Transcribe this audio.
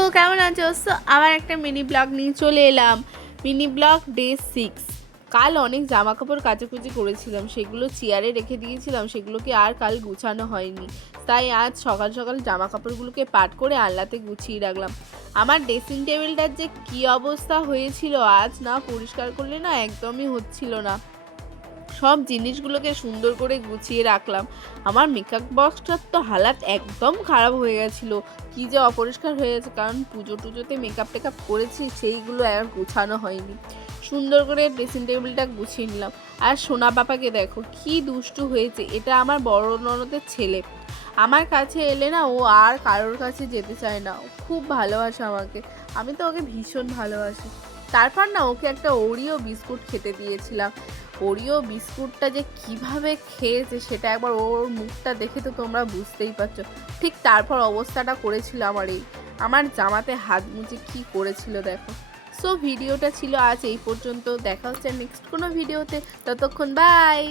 Hello, কেমন আছো? So আবার একটা মিনি ব্লগ নিয়ে চলে এলাম। Mini blog day 6। কাল অনেক জামা কাপড় কাচাকুচি করেছিলাম, সেগুলো চেয়ারে রেখে দিয়েছিলাম, সেগুলোকে আর কাল গুছানো হয়নি। তাই আজ সকাল সকাল জামা কাপড়গুলোকে পাট করে আলনাতে গুছিয়ে রাখলাম। আমার ড্রেসিং টেবিলটার যে কী অবস্থা হয়েছিল, আজ না পরিষ্কার করলে না একদমই হচ্ছিল না। সব জিনিসগুলোকে সুন্দর করে গুছিয়ে রাখলাম। আমার মেকআপ বক্সটার তো হালাত একদম খারাপ হয়ে গেছিলো, কী যে অপরিষ্কার হয়ে গেছে, কারণ পুজো টুজোতে মেকআপ টেকআপ করেছি, সেইগুলো আর গোছানো হয়নি। সুন্দর করে ড্রেসিং টেবিলটা গুছিয়ে নিলাম। আর সোনা পাপাকে দেখো কি দুষ্টু হয়েছে, এটা আমার বড় ননদের ছেলে। আমার কাছে এলে না ও আর কারোর কাছে যেতে চায় না, ও খুব ভালোবাসে আমাকে, আমি তো ওকে ভীষণ ভালোবাসি। তারপর না ওকে একটা ওরিও বিস্কুট খেতে দিয়েছিলাম। ওরিও বিস্কুটটা যে কিভাবে খেয়েছে সেটা একবার ওর মুখটা দেখে তো তোমরা বুঝতেই পারছো। ঠিক তারপর অবস্থাটা করেছিল আমার জামাতে হাত মুছে কি করেছিল দেখো। সো ভিডিওটা ছিল আজ এই পর্যন্ত, দেখা হচ্ছে নেক্সট কোনো ভিডিওতে, ততক্ষণ বাই।